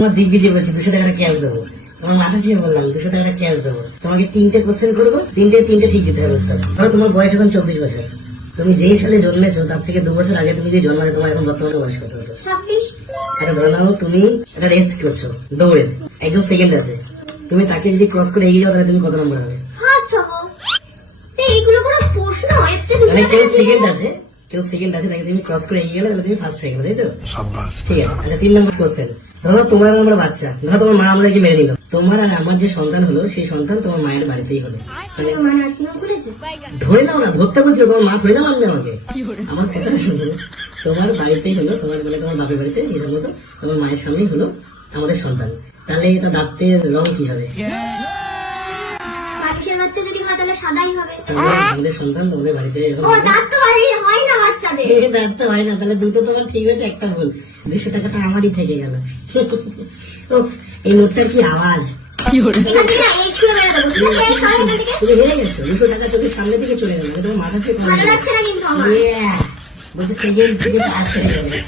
তোমার দিব্যি দিয়ে বলছি 200 টাকা ক্যাশ দেবো, তোমার মাথা ছেড়ে বললাম 200 টাকা ক্যাশ দেবো, তোমাকে 3টে কোশ্চেন করবো, তিনটে ঠিক দিতে হবে উত্তর। ধরো তোমার বয়স এখন 24 বছর, তুমি যেই সালে জন্মেছো তার থেকে 2 বছর আগে তুমি যে জন্মালে তোমার এখন বর্তমানে বয়স কত হতো? 26। এটা ধরে নাও তুমি একটা রেস করছো দৌড়ে, একজন সেকেন্ড আছে, তুমি তাকে যদি ক্রস করে এগিয়ে যাও তাহলে তুমি কত নম্বর হবে? ফার্স্ট হবো। এইগুলো কোনো প্রশ্ন? এতে মানে কেউ সেকেন্ড আছে তাকে তুমি ক্রস করে এগিয়ে গেলে তাহলে তুমি ফার্স্ট হয়ে গেলে, তাই তো? ঠিক আছে। আচ্ছা 3 নম্বর কোশ্চেন, ধরো তোমার আর আমার বাচ্চা, ধরো তোমার মা আমাদেরকে মেরে নিল, তোমার আর আমার যে সন্তান হলো সেই সন্তান তোমার মায়ের বাড়িতেই হলো, মানে মা নার্সিং করেছে। ধরে নাও না, ধরতে বলছিল, তোমার মা ধরে না মানবে আমাকে, আমার কথাটা শুনো, তোমার বাড়িতেই হলো, তোমার মানে তোমার বাপের বাড়িতে হিসাব মতো তোমার মায়ের সামনেই হলো আমাদের সন্তান, তাহলে এটা দাঁতের রং কি হবে? মানুষের বাচ্চা যদি হয় তাহলে সাদাই হবে। তাহলে আমাদের সন্তান তোমাদের বাড়িতে এরকম ও দাঁত তো হয় না বাচ্চাদের। দাঁত তো হয় না, তাহলে দুটো তোমার ঠিক হয়েছে, একটা ভুল, 200 টাকাটা আমারই থেকে গেল। তো এই নোটটার কি আওয়াজ! এই ছুঁড়ে মেরে দেবো। ঠিক আছে, সবাই এখান থেকে। তুমি হেরে গেছো, 200 টাকা চোখের সামনে থেকে চলে গেল, তোমার মাথা চেয়ে ভালো লাগছে না কিন্তু আমার। বলছে সেকেন্ড থেকে পাস হয়ে যাবে।